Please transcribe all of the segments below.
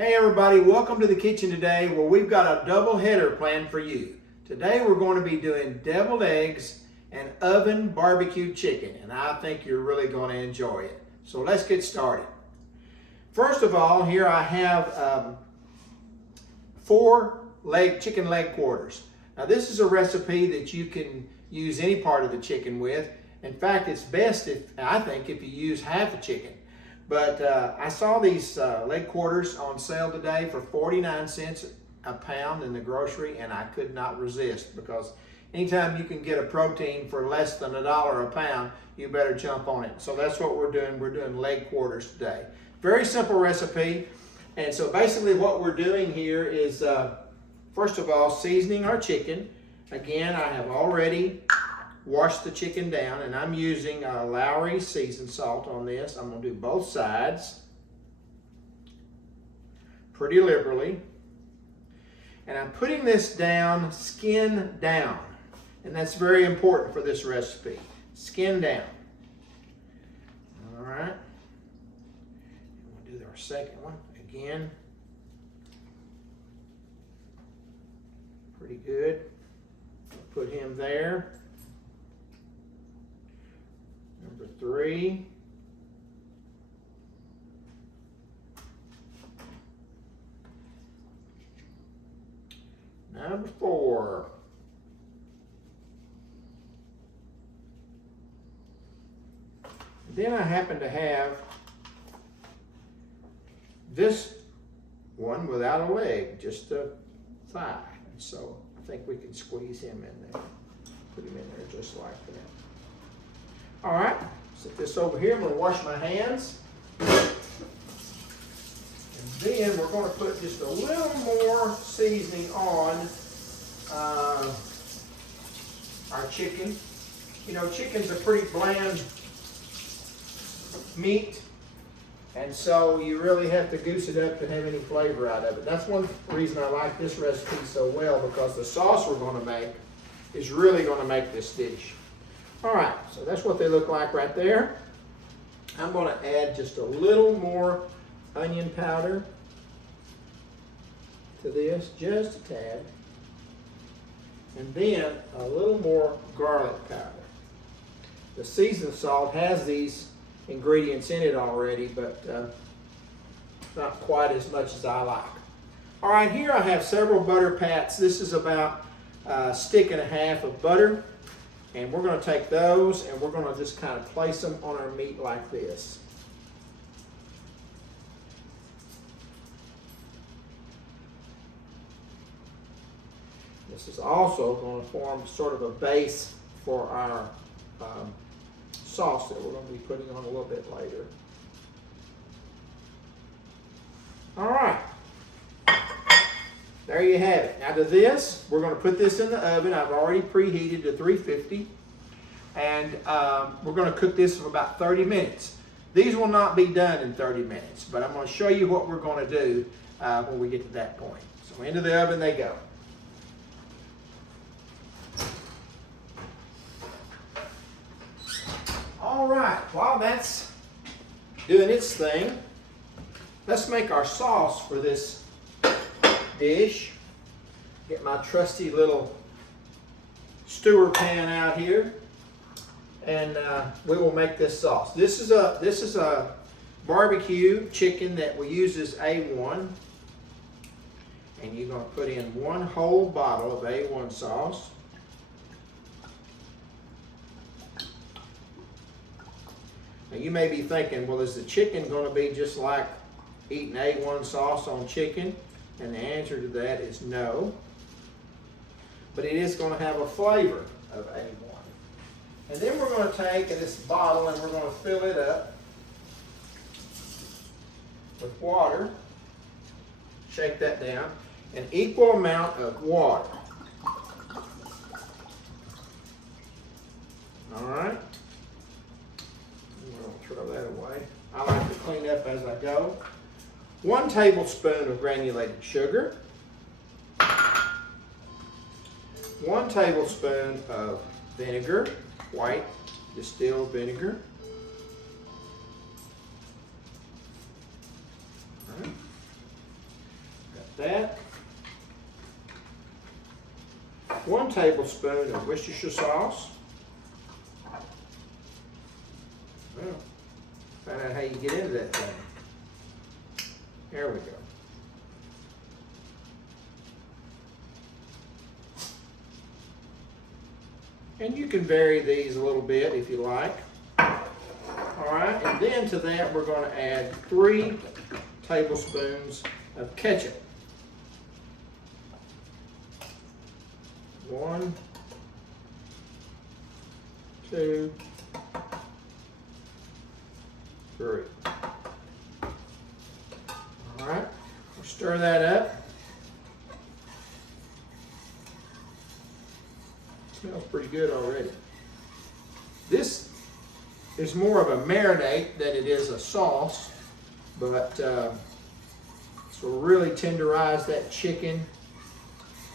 Hey everybody, welcome to the kitchen today where we've got a double header planned for you. Today we're going to be doing deviled eggs and oven barbecued chicken, and I think you're really going to enjoy it. So let's get started. First of all, here I have 4 chicken leg quarters. Now this is a recipe that you can use any part of the chicken with. In fact, it's best I think if you use half a chicken. But I saw these leg quarters on sale today for 49 cents a pound in the grocery, and I could not resist, because anytime you can get a protein for less than $1 a pound, you better jump on it. So that's what we're doing. We're doing leg quarters today. Very simple recipe. And so basically what we're doing here is, first of all, seasoning our chicken. Again, I have already washed the chicken down, and I'm using Lowry seasoned salt on this. I'm going to do both sides pretty liberally. And I'm putting this down skin down. And that's very important for this recipe. Skin down. All right. We'll do our second one again. Pretty good. Put him there. Number 3. Number 4. Then I happen to have this one without a leg, just a thigh. And so I think we can squeeze him in there. Put him in there just like that. All right, set this over here. I'm going to wash my hands. And then we're going to put just a little more seasoning on our chicken. You know, chicken's a pretty bland meat, and so you really have to goose it up to have any flavor out of it. That's one reason I like this recipe so well, because the sauce we're going to make is really going to make this dish. All right, so that's what they look like right there. I'm going to add just a little more onion powder to this, just a tad. And then a little more garlic powder. The seasoned salt has these ingredients in it already, but not quite as much as I like. All right, here I have several butter pats. This is about a stick and a half of butter. And we're going to take those and we're going to just kind of place them on our meat like this. This is also going to form sort of a base for our sauce that we're going to be putting on a little bit later. All right. There you have it. Now to this, we're going to put this in the oven. I've already preheated to 350. And we're going to cook this for about 30 minutes. These will not be done in 30 minutes, but I'm going to show you what we're going to do when we get to that point. So into the oven they go. All right, while that's doing its thing, let's make our sauce for this dish. Get my trusty little stewer pan out here, and we will make this sauce. This is a barbecue chicken that we use as A1, and you're going to put in 1 whole bottle of A1 sauce. Now you may be thinking, well, is the chicken going to be just like eating A1 sauce on chicken? And the answer to that is no. But it is going to have a flavor of A1. And then we're going to take this bottle and we're going to fill it up with water. Shake that down. An equal amount of water. All right. I'm going to throw that away. I like to clean up as I go. 1 tablespoon of granulated sugar. 1 tablespoon of vinegar, white distilled vinegar. that. 1 tablespoon of Worcestershire sauce. Well, find out how you get into that thing. There we go. And you can vary these a little bit if you like. All right, and then to that we're going to add 3 tablespoons of ketchup. 1, 2, 3. All right, we'll stir that up. Smells pretty good already. This is more of a marinade than it is a sauce, but this will really tenderize that chicken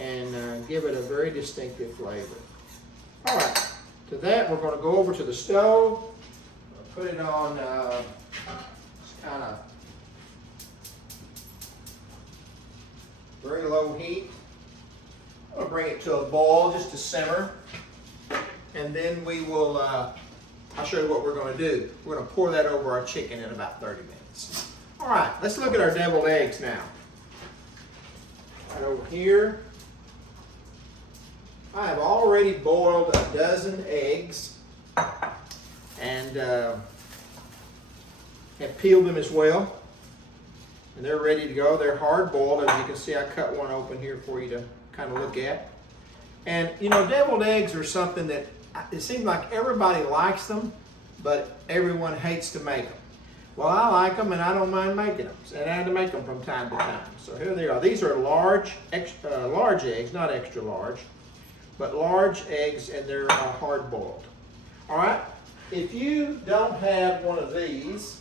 and give it a very distinctive flavor. All right, to that we're going to go over to the stove, put it on kind of very low heat. I'll bring it to a boil just to simmer, and then we will, I'll show you what we're going to do. We're going to pour that over our chicken in about 30 minutes. All right, let's look at our deviled eggs now. Right over here, I have already boiled a dozen eggs and have peeled them as well. And they're ready to go. They're hard boiled. As you can see, I cut one open here for you to kind of look at. And you know, deviled eggs are something that it seems like everybody likes them, but everyone hates to make them. Well, I like them and I don't mind making them. And I have to make them from time to time. So here they are. These are large eggs, not extra large, but large eggs, and they're hard boiled. All right. If you don't have one of these,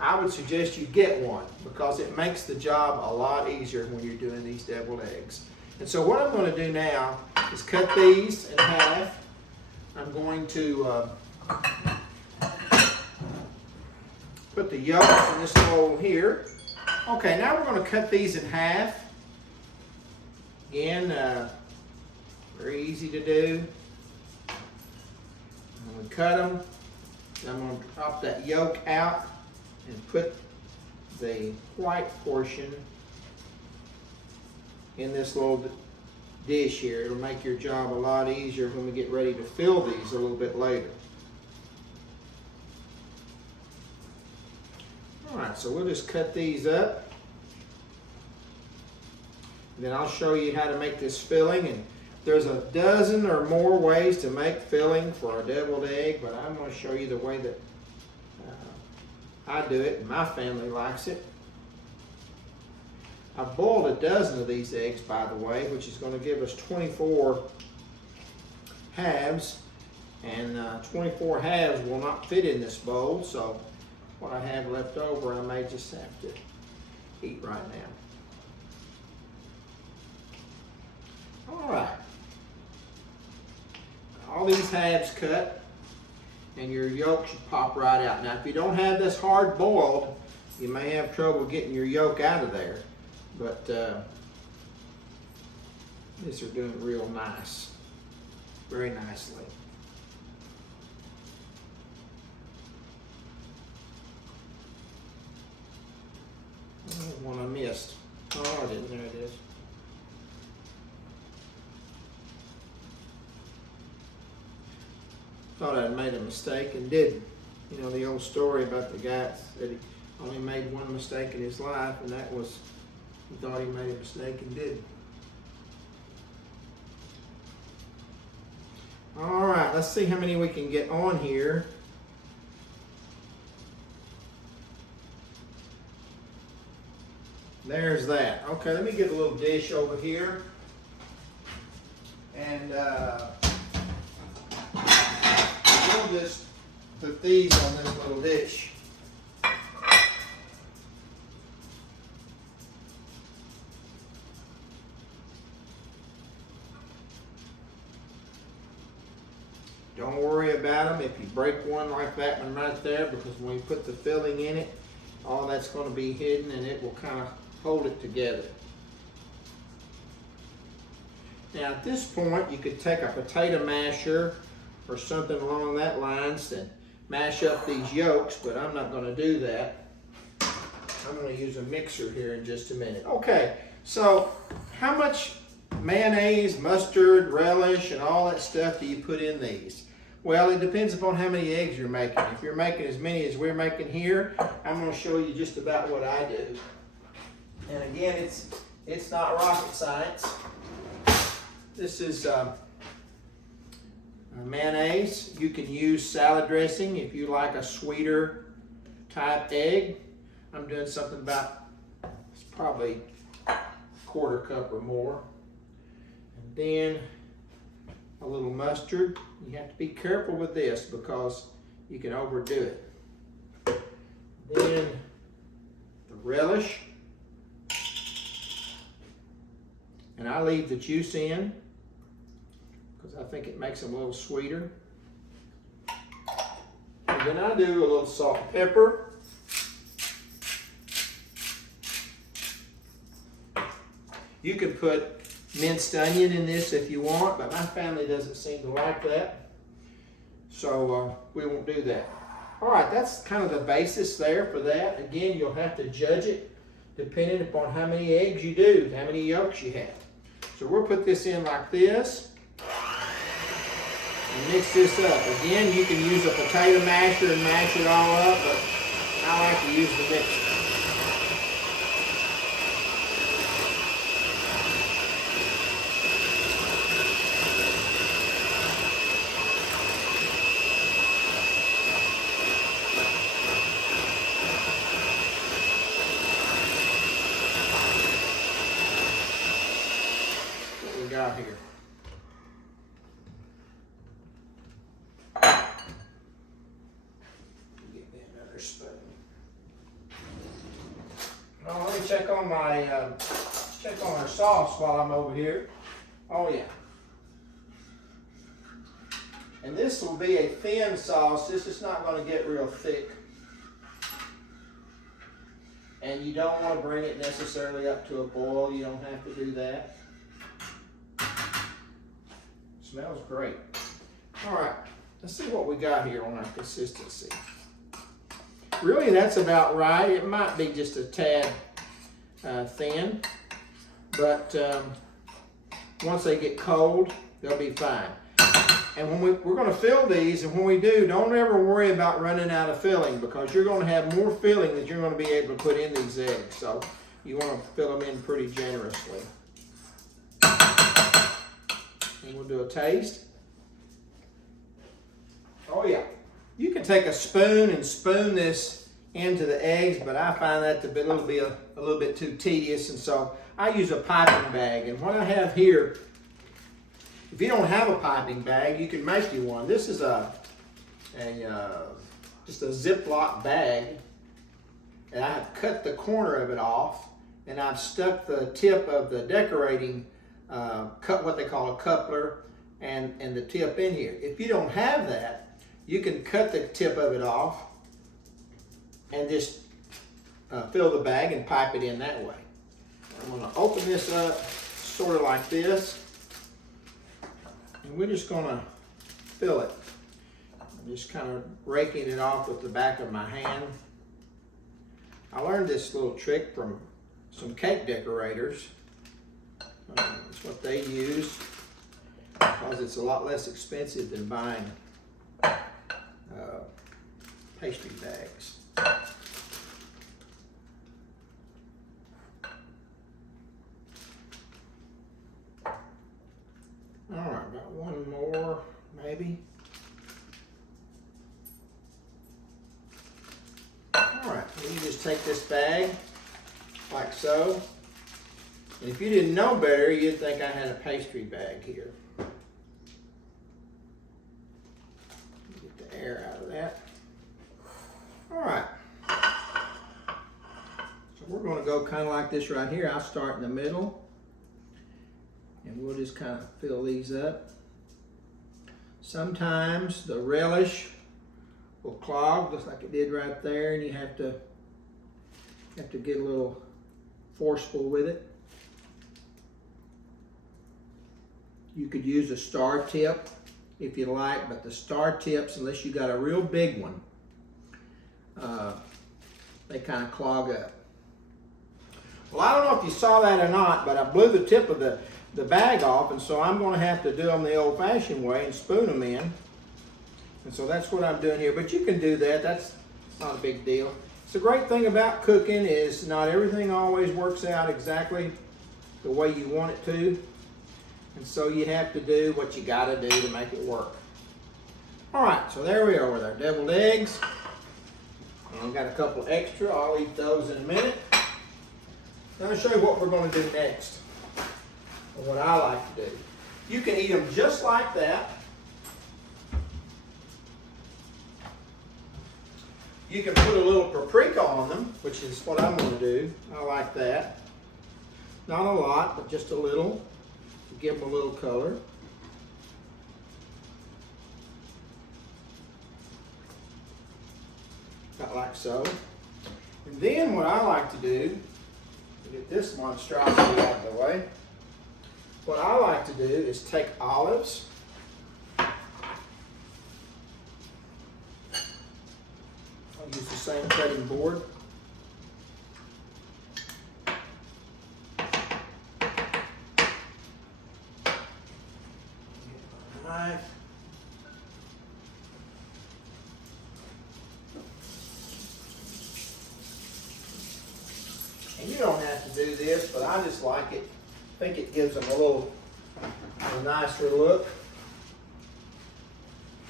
I would suggest you get one because it makes the job a lot easier when you're doing these deviled eggs. And so what I'm going to do now is cut these in half. I'm going to put the yolks in this bowl here. Okay, now we're going to cut these in half. Again, very easy to do. I'm going to cut them. I'm going to drop that yolk out and put the white portion in this little dish here. It'll make your job a lot easier when we get ready to fill these a little bit later. All right, so we'll just cut these up. And then I'll show you how to make this filling. And there's a dozen or more ways to make filling for a deviled egg, but I'm going to show you the way that I do it, and my family likes it. I've boiled a dozen of these eggs, by the way, which is going to give us 24 halves, and 24 halves will not fit in this bowl, so what I have left over I may just have to eat right now. All right. All these halves cut, and your yolk should pop right out. Now, if you don't have this hard boiled, you may have trouble getting your yolk out of there, but these are doing real nice, very nicely. Oh, one I missed. Oh, I didn't. There it is. Thought I'd made a mistake and didn't. You know the old story about the guy that he only made one mistake in his life, and that was he thought he made a mistake and didn't. All right, let's see how many we can get on here. There's that. Okay, let me get a little dish over here. And we'll just put these on this little dish. Don't worry about them if you break one like that one right there, because when we put the filling in it, all that's going to be hidden and it will kind of hold it together. Now at this point, you could take a potato masher or something along that lines and mash up these yolks, but I'm not going to do that. I'm going to use a mixer here in just a minute. Okay, so how much mayonnaise, mustard, relish, and all that stuff do you put in these? Well, it depends upon how many eggs you're making. If you're making as many as we're making here, I'm going to show you just about what I do. And again, it's not rocket science. This is mayonnaise. You can use salad dressing if you like a sweeter type egg. I'm doing something about, it's probably a quarter cup or more. And then a little mustard. You have to be careful with this because you can overdo it. Then the relish. And I leave the juice in because I think it makes them a little sweeter. And then I do a little salt and pepper. You can put minced onion in this if you want, but my family doesn't seem to like that. So we won't do that. All right, that's kind of the basis there for that. Again, you'll have to judge it depending upon how many eggs you do, how many yolks you have. So we'll put this in like this and mix this up. Again, you can use a potato masher and mash it all up, but I like to use the mixer. Out here. Get me another spoon. Oh, let me check on my our sauce while I'm over here. Oh yeah. And this will be a thin sauce. This is not going to get real thick. And you don't want to bring it necessarily up to a boil. You don't have to do that. Smells great. All right, let's see what we got here on our consistency. Really, that's about right. It might be just a tad thin, but once they get cold, they'll be fine. And when we're going to fill these, and when we do, don't ever worry about running out of filling because you're going to have more filling that you're going to be able to put in these eggs. So you want to fill them in pretty generously. And we'll do a taste. Oh yeah. You can take a spoon and spoon this into the eggs, but I find that to be a little bit too tedious, and so I use a piping bag. And what I have here, if you don't have a piping bag, you can make you one. This is just a Ziploc bag, and I have cut the corner of it off, and I've stuck the tip of the decorating what they call a coupler and the tip in here. If you don't have that, you can cut the tip of it off and just fill the bag and pipe it in that way. I'm going to open this up sort of like this, and we're just going to fill it. I'm just kind of raking it off with the back of my hand. I learned this little trick from some cake decorators. It's what they use because it's a lot less expensive than buying pastry bags. All right, got one more maybe. All right, you just take this bag like so. And if you didn't know better, you'd think I had a pastry bag here. Get the air out of that. All right. So we're going to go kind of like this right here. I'll start in the middle. And we'll just kind of fill these up. Sometimes the relish will clog, just like it did right there, and you have to get a little forceful with it. You could use a star tip if you like, but the star tips, unless you got a real big one, they kind of clog up. Well, I don't know if you saw that or not, but I blew the tip of the bag off, and so I'm going to have to do them the old-fashioned way and spoon them in. And so that's what I'm doing here. But you can do that. That's not a big deal. It's the great thing about cooking is not everything always works out exactly the way you want it to. And so you have to do what you got to do to make it work. All right, so there we are with our deviled eggs. And I've got a couple extra. I'll eat those in a minute. Let me show you what we're going to do next, or what I like to do. You can eat them just like that. You can put a little paprika on them, which is what I'm going to do. I like that. Not a lot, but just a little to give them a little color. About like so. And then what I like to do, to get this monstrosity out of the way, what I like to do is take olives, I'll use the same cutting board, knife. And you don't have to do this, but I just like it. I think it gives them a nicer look.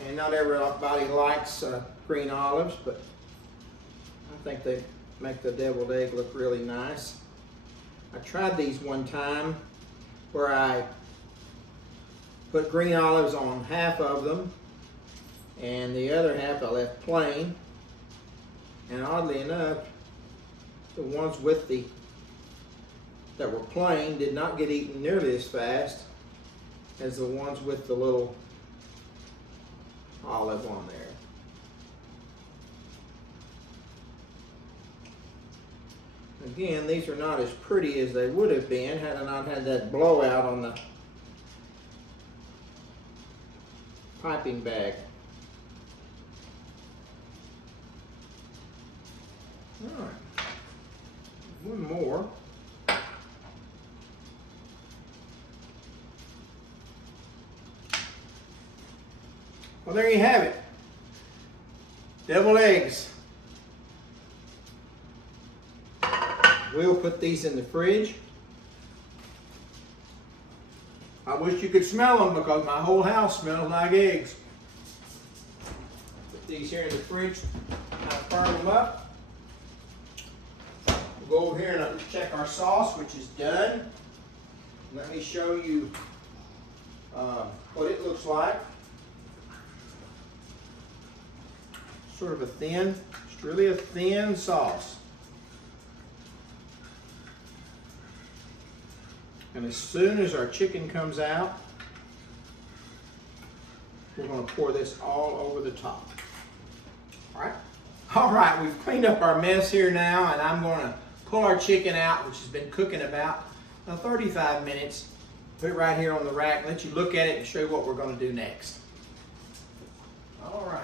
And not everybody likes green olives, but I think they make the deviled egg look really nice. I tried these one time where I put green olives on half of them, and the other half I left plain. And oddly enough, the ones that were plain did not get eaten nearly as fast as the ones with the little olive on there. Again, these are not as pretty as they would have been had I not had that blowout on the piping bag. All right, one more. Well, there you have it. Deviled eggs. We'll put these in the fridge. I wish you could smell them because my whole house smells like eggs. Put these here in the fridge. I'll firm them up. We'll go over here and check our sauce, which is done. Let me show you what it looks like. Sort of a thin, it's really a thin sauce. And as soon as our chicken comes out, we're going to pour this all over the top. All right, we've cleaned up our mess here now, and I'm going to pull our chicken out, which has been cooking about 35 minutes. Put it right here on the rack, let you look at it and show you what we're going to do next. All right.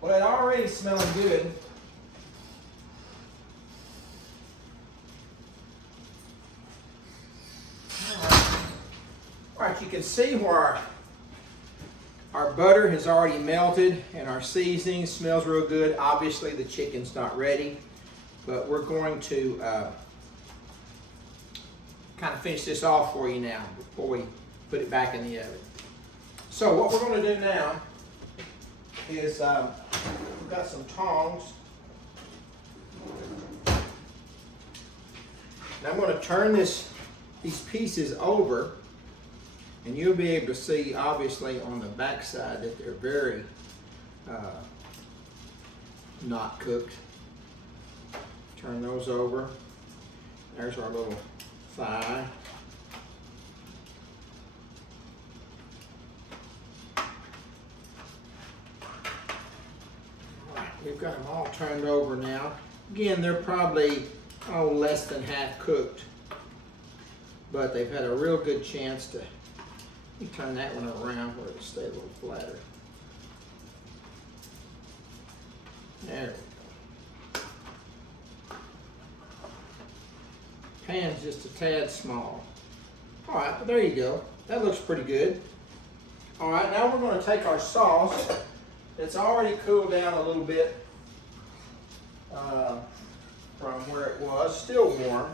Well, it's already smelling good. All right, you can see where our butter has already melted and our seasoning smells real good. Obviously, the chicken's not ready, but we're going to kind of finish this off for you now before we put it back in the oven. So what we're going to do now is we've got some tongs. And I'm going to turn these pieces over, and you'll be able to see obviously on the back side that they're very not cooked. Turn those over. There's our little thigh. We've got them all turned over now. Again, they're probably less than half cooked. But they've had a real good chance to, let me turn that one around where it'll stay a little flatter. There we go. Pan's just a tad small. All right, well, there you go. That looks pretty good. All right, now we're going to take our sauce. It's already cooled down a little bit from where it was, still warm.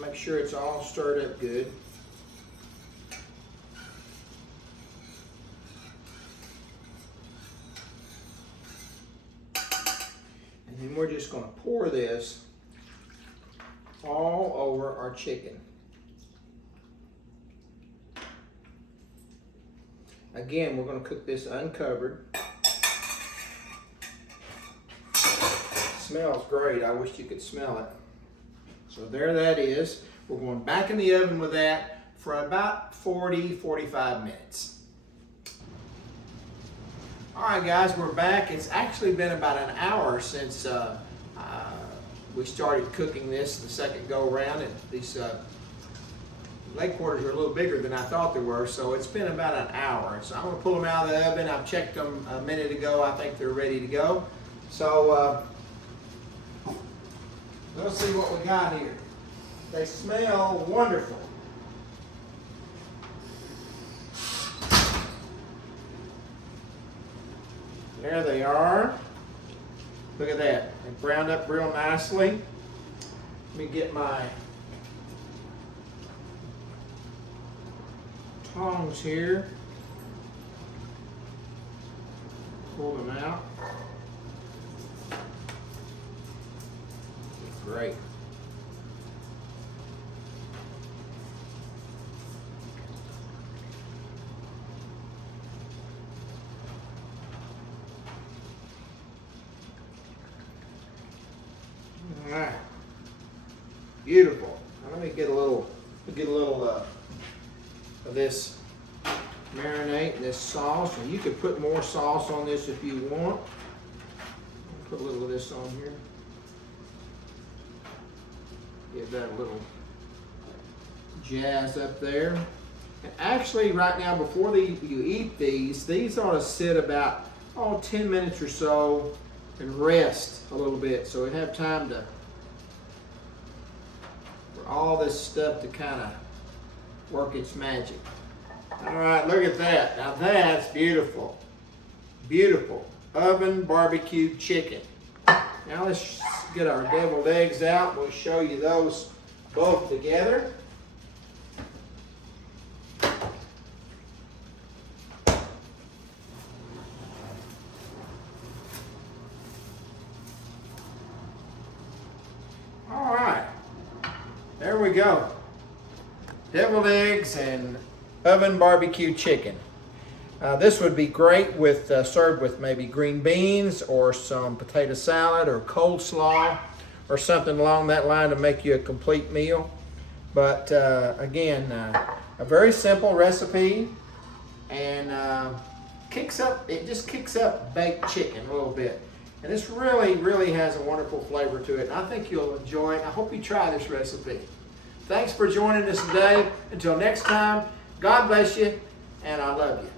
Make sure it's all stirred up good. And then we're just going to pour this all over our chicken. Again, we're going to cook this uncovered. Smells great. I wish you could smell it. So there that is. We're going back in the oven with that for about 40-45 minutes. All right, guys, we're back. It's actually been about an hour since we started cooking this the second go around, and these leg quarters are a little bigger than I thought they were, so it's been about an hour. So I'm going to pull them out of the oven. I've checked them a minute ago. I think they're ready to go. So let's see what we got here. They smell wonderful. There they are. Look at that. They browned up real nicely. Let me get my tongs here. Pull them out. Great. All right. Beautiful. Now let me get a little of this marinade, this sauce, and you could put more sauce on this if you want. Put a little of this on here. Give that a little jazz up there. And actually, right now, before you eat these ought to sit about 10 minutes or so and rest a little bit, so we have time for all this stuff to kind of work its magic. All right, look at that. Now that's beautiful. Beautiful. Oven barbecued chicken. Now let's get our deviled eggs out. We'll show you those both together. All right, there we go. Deviled eggs and oven barbecue chicken. This would be great with served with maybe green beans or some potato salad or coleslaw or something along that line to make you a complete meal. But again, a very simple recipe, and it just kicks up baked chicken a little bit. And this really has a wonderful flavor to it. And I think you'll enjoy it. I hope you try this recipe. Thanks for joining us today. Until next time, God bless you, and I love you.